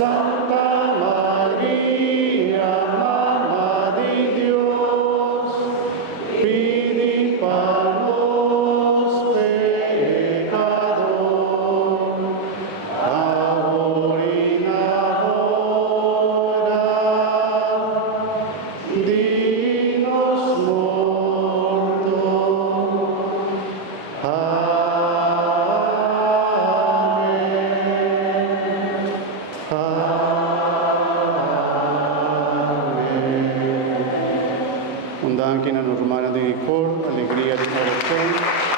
Santa María, Mamma di Dios, pidi per nos pecador, ahora y en la hora de nuestra muerte. Undanchi nella Romana di Cor, allegria di Corte.